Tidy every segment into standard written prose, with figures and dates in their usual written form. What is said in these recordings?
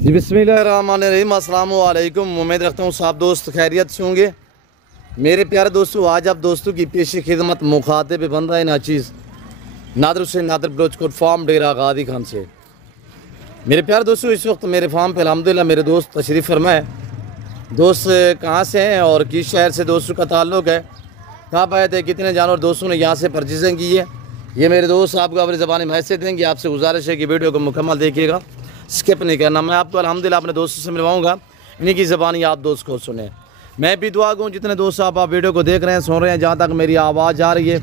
जी बिस्मिल्लाहिर्रहमानिर्रहीम, अस्सलाम वालेकुम। उम्मीद रखता हूँ सब दोस्त खैरियत से होंगे। मेरे प्यारे दोस्तों, आज आप दोस्तों की पेशी खिदमत मुखातिब बंदा नाचीज़ नादर हुसैन नादर बलोचकोट फार्म डेरा गादी खान से। मेरे प्यारे दोस्तों, इस वक्त मेरे फार्म पे अल्हम्दुलिल्लाह मेरे दोस्त तशरीफ़ फरमाए। दोस्त कहाँ से हैं और किस शहर से दोस्तों का ताल्लुक़ है, कहाँ पाए थे, कितने जानवर दोस्तों ने यहाँ से परचेजिंग की है, ये मेरे दोस्त आपको अपनी ज़बानी में हैसियत देंगे। आपसे गुजारिश है कि वीडियो को मुकम्मल देखिएगा, स्किप नहीं करना। मैं आपको अल्हम्दुलिल्लाह अपने दोस्तों से मिलवाऊंगा, इन्हीं की ज़बानी आप दोस्त को सुने। मैं भी दुआ दूँ जितने दोस्त आप वीडियो को देख रहे हैं, सुन रहे हैं, जहाँ तक मेरी आवाज़ आ रही है,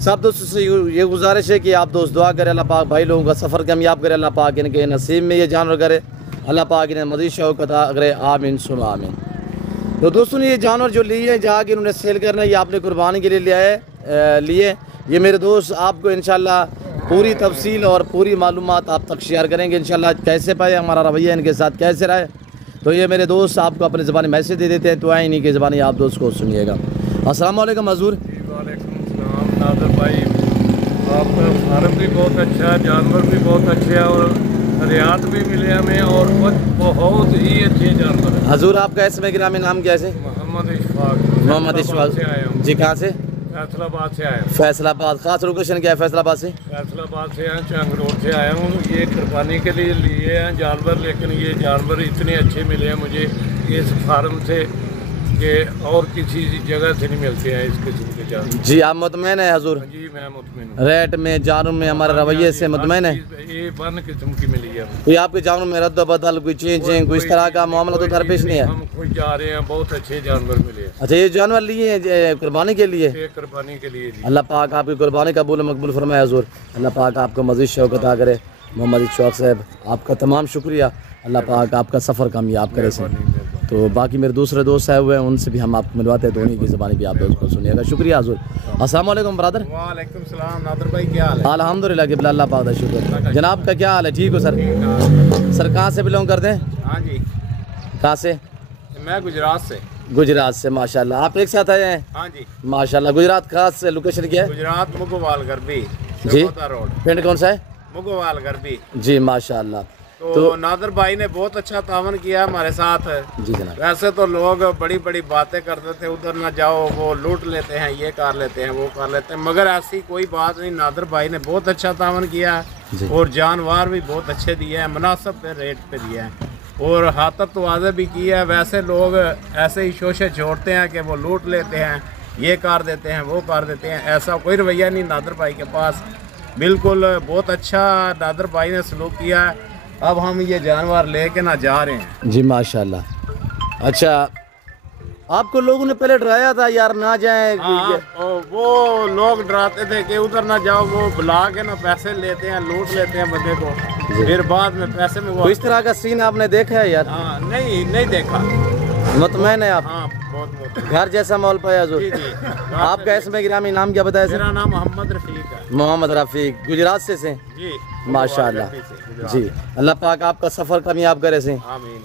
सब दोस्तों से ये गुजारिश है कि आप दोस्त दुआ करें, अल्लाह पाक भाई लोगों का सफ़र कामयाब करे, अल्लाह पाक इनके नसीब में ये जानवर करे, अल्लाह पाक इन्हें मज़ीद शौक़ अता करे, आमीन सुन आमीन। तो दोस्तों ने ये जानवर जो लिए हैं, जहाँ कि इन्होंने सेल करना है, ये आपने कुर्बानी के लिए लिए ये मेरे दोस्त आपको इंशाल्लाह पूरी तफसील और पूरी मालूमात आप तक शेयर करेंगे इंशाल्लाह। कैसे पाए, हमारा रवैया इनके साथ कैसे रहे, तो ये मेरे दोस्त आपको अपनी ज़बानी मैसेज दे देते हैं, तो आए इन्हीं की ज़बानी आप दोस्त को सुनिएगा। अस्सलाम वालेकुम हज़ूर। वालेकुम सलाम नादर भाई, आपका फार्म भी बहुत अच्छा है, जानवर भी बहुत अच्छे हैं और रियात भी मिले हमें और बहुत ही अच्छे जानवर हैं। हज़ूर आपका इसमें गिरामी नाम क्या है? मोहम्मद इशफाक से आया हूँ जी। कहाँ से? फैसलाबाद से आया हूँ। फैसलाबाद। ख़ास लोकेशन क्या है फैसलाबाद से? फैसलाबाद से आया, चंग रोड से आया हूँ। ये कुर्बानी के लिए लिए हैं जानवर, लेकिन ये जानवर इतने अच्छे मिले हैं मुझे इस फार्म से कि और किसी जगह से नहीं मिलते हैं इस किस्म के जानवर। जी आप मुतमैन है हज़ूर? जी मैं मुतमैन हूँ। रेट में, जानवर में, हमारे रवैये से मुतमैन है? ये वन किस्म की मिली है। कोई आपके जानवर में रद्द बदल, कोई चेंज कोई इस तरह का मामला तो दरपेश नहीं है? हम खुद जा रहे हैं, बहुत अच्छे जानवर मिले हैं। अच्छा, ये जानवर लिए हैं कुर्बानी के लिए? कुर्बानी के लिए। अल्लाह पाक आपकी कुर्बानी कबूल मकबूल फरमाए हज़ूर। अल्लाह पाक आपको मज़ीद शौक़ अता करे। मोहम्मद इशफाक साहब आपका तमाम शुक्रिया, अल्लाह पाक आपका सफ़र कामयाब करे सर। तो बाकी मेरे दूसरे दोस्त आए हुए हैं, उनसे भी हम आपको मिलवाते हैं, तो उन्हीं की ज़बानी भी आप दोस्त को सुनिएगा। शुक्रिया हज़ूर। अस्सलाम वालेकुम ब्रदर। वालेकुम सलाम नादर भाई, क्या हाल है? अल्हम्दुलिल्लाह कि अल्लाह पाक का शुक्र। जनाब का क्या हाल है? ठीक हो सर? सर कहाँ से बिलोंग करते हैं? हाँ जी। कहाँ से? मैं गुजरात से। गुजरात से, माशाल्लाह। आप एक साथ आए हैं? हाँ जी माशाल्लाह। गुजरात खास लोकेशन क्या है? गुजरात मुगोवाल गरबी जी। रोड। पिंड कौन सा है? मुगोवाल गरबी जी माशाल्लाह। तो नादर भाई ने बहुत अच्छा तावन किया हमारे साथ। जी जनाब। वैसे तो लोग बड़ी बड़ी बातें करते थे, उधर ना जाओ, वो लूट लेते हैं, ये कर लेते हैं, वो कर लेते हैं, मगर ऐसी कोई बात नहीं। नादर भाई ने बहुत अच्छा तावन किया और जानवर भी बहुत अच्छे दिए हैं, मुनासिब पे रेट पे दिए हैं और हाथत वाज़े भी किया है। वैसे लोग ऐसे ही शोशे छोड़ते हैं कि वो लूट लेते हैं, ये कर देते हैं, वो कर देते हैं, ऐसा कोई रवैया नहीं नादर भाई के पास। बिल्कुल बहुत अच्छा नादर भाई ने सलूक किया है। अब हम ये जानवर लेके ना जा रहे हैं। जी माशाल्लाह। अच्छा, आपको लोगों ने पहले डराया था यार ना जाए? वो लोग डराते थे कि उधर ना जाओ, वो बुला के ना पैसे लेते हैं, लूट लेते हैं बंदे को, फिर बाद में पैसे में वो इस तरह का सीन आपने देखा है यार? हाँ, नहीं देखा। मुतमैन है आप? हाँ बहुत। घर जैसा माहौल पाया जो? जी जी। आपका इसमें गिरामी नाम क्या बताया? मेरा नाम मोहम्मद रफीक है। मोहम्मद रफीक। गुजरात से जी माशाल्लाह जी। अल्लाह पाक आपका सफ़र कामयाब करे से।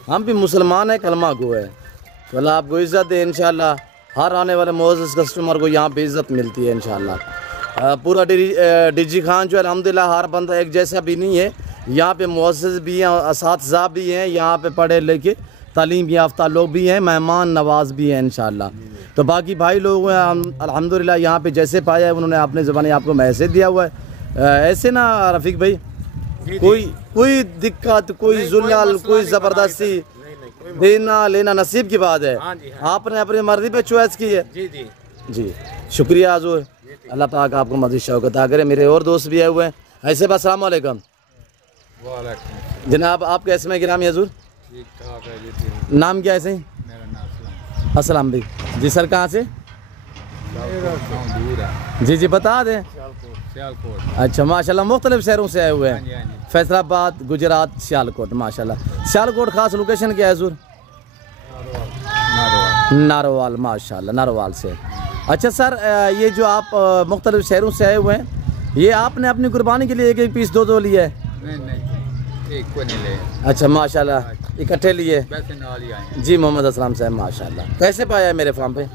हम भी मुसलमान हैं, कलमा गो है, तो अल्लाह आपको इज़्ज़त दे इंशाल्लाह। हर आने वाले मुअज़्ज़ज़ कस्टमर को यहाँ पे इज़्ज़त मिलती है इंशाल्लाह। पूरा डिजी खान जो है अल्हम्दुलिल्लाह हर बंदा एक जैसा भी नहीं है, यहाँ पे मुअज़्ज़ज़ भी हैं, असातिज़ा भी हैं, यहाँ पे पढ़े लिखे तालीम याफ्ता लोग भी हैं, मेहमान नवाज भी हैं इंशाल्लाह। तो बाकी भाई लोग हैं अल्हम्दुलिल्लाह यहाँ पे जैसे पाया है उन्होंने अपने ज़बानी आपको मैसेज दिया हुआ है। ऐसे ना रफ़ीक भाई, कोई दिक्कत, कोई जुल्ल, कोई ज़बरदस्ती देना लेना नसीब की बात है। आपने अपनी मर्जी पे चॉइस की है। जी शुक्रिया हज़ूर। अल्लाह पाक आपको मज़ीद शौक़ अता करे। मेरे और दोस्त भी आए हुए हैं ऐसे। बस अस्सलाम वालेकुम जनाब। आपका इसमें गिरामी हज़ूर नाम क्या है सही? अस्सलाम भाई जी। सर कहाँ से? जी बता दें। अच्छा माशाल्लाह, मुख्तलिफ शहरों से आए हुए हैं। फैसलाबाद, गुजरात, सियालकोट। माशाल्लाह। सियालकोट खास लोकेशन क्या है हज़ूर? नारोवाल। माशाल्लाह नारोवाल से। अच्छा सर, ये जो आप मुख्तलिफ शहरों से आए हुए हैं, ये आपने अपनी कुर्बानी के लिए एक एक पीस दो लिए है? नहीं एक को नहीं ले। अच्छा माशाल्लाह, इकट्ठे लिए जी। मोहम्मद असलम साहब माशाल्लाह। कैसे पाया है मेरे फार्म पे?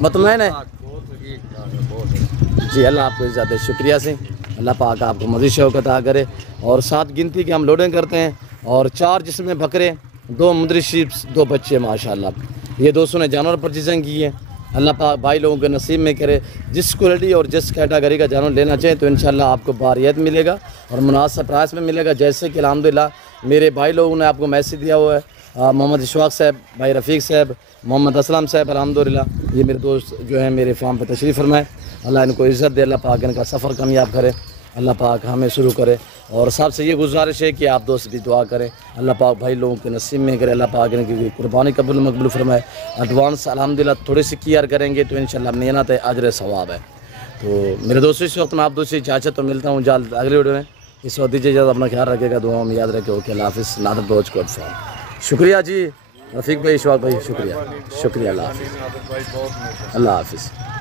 मुतमैन है जी। अल्लाह आपको इज़्ज़त दे। शुक्रिया से। अल्लाह पाक आपको मज़ीद शौक़ अता करे। और 7 गिनती की हम लोडिंग करते हैं, और 4 जिसमें बकरे, 2 मुद्री शीप्स, 2 बच्चे माशाल्लाह। ये दोस्तों ने जानवर परचेजिंग की है। अल्लाह पाक भाई लोगों के नसीब में करे। जिस क्वालिटी और जिस कैटेगरी का जानवर लेना चाहें तो इंशाल्लाह आपको बारियत मिलेगा और मुनासिब प्राइस में मिलेगा। जैसे कि अल्हम्दुलिल्लाह मेरे भाई लोगों ने आपको मैसेज दिया हुआ है, मोहम्मद इशफाक साहब, भाई रफ़ीक साहब, मोहम्मद असलम साहब, अल्हम्दुलिल्लाह ये मेरे दोस्त जो हैं मेरे फार्म पर तशरीफ़ फरमाए। अल्लाह इनको इज़्ज़त दे, अल्लाह पाक इनका सफ़र कामयाब करे, अल्लाह पाक हमें शुरू करे। और सबसे ये गुजारिश है कि आप दोस्त भी दुआ करें, अल्लाह पाक भाई लोगों के नसीब में करे, अल्लाह पाक इनकी कुर्बानी कबूल मकबूल फरमाए। एडवांस अल्हम्दुलिल्लाह थोड़ी सी केयर करेंगे तो इंशाल्लाह मेहनत है, अजर सवाब है। तो मेरे दोस्तों इस वक्त मैं आप दोस्तों इजाज़त तो मिलता हूँ जल्द अगले वीडियो में। इस वक्त दीजिए इजाज़त, अपना ख्याल रखेगा, दुआओं में याद रखे। ओके, अल्लाह हाफ़िज़। नादर ब्लोच कोट फार्म। शुक्रिया जी रफ़ीक भाई, इशफाक भाई, शुक्रिया शुक्रिया। अल्लाह हाफ़िज़, अल्लाह हाफ़िज़।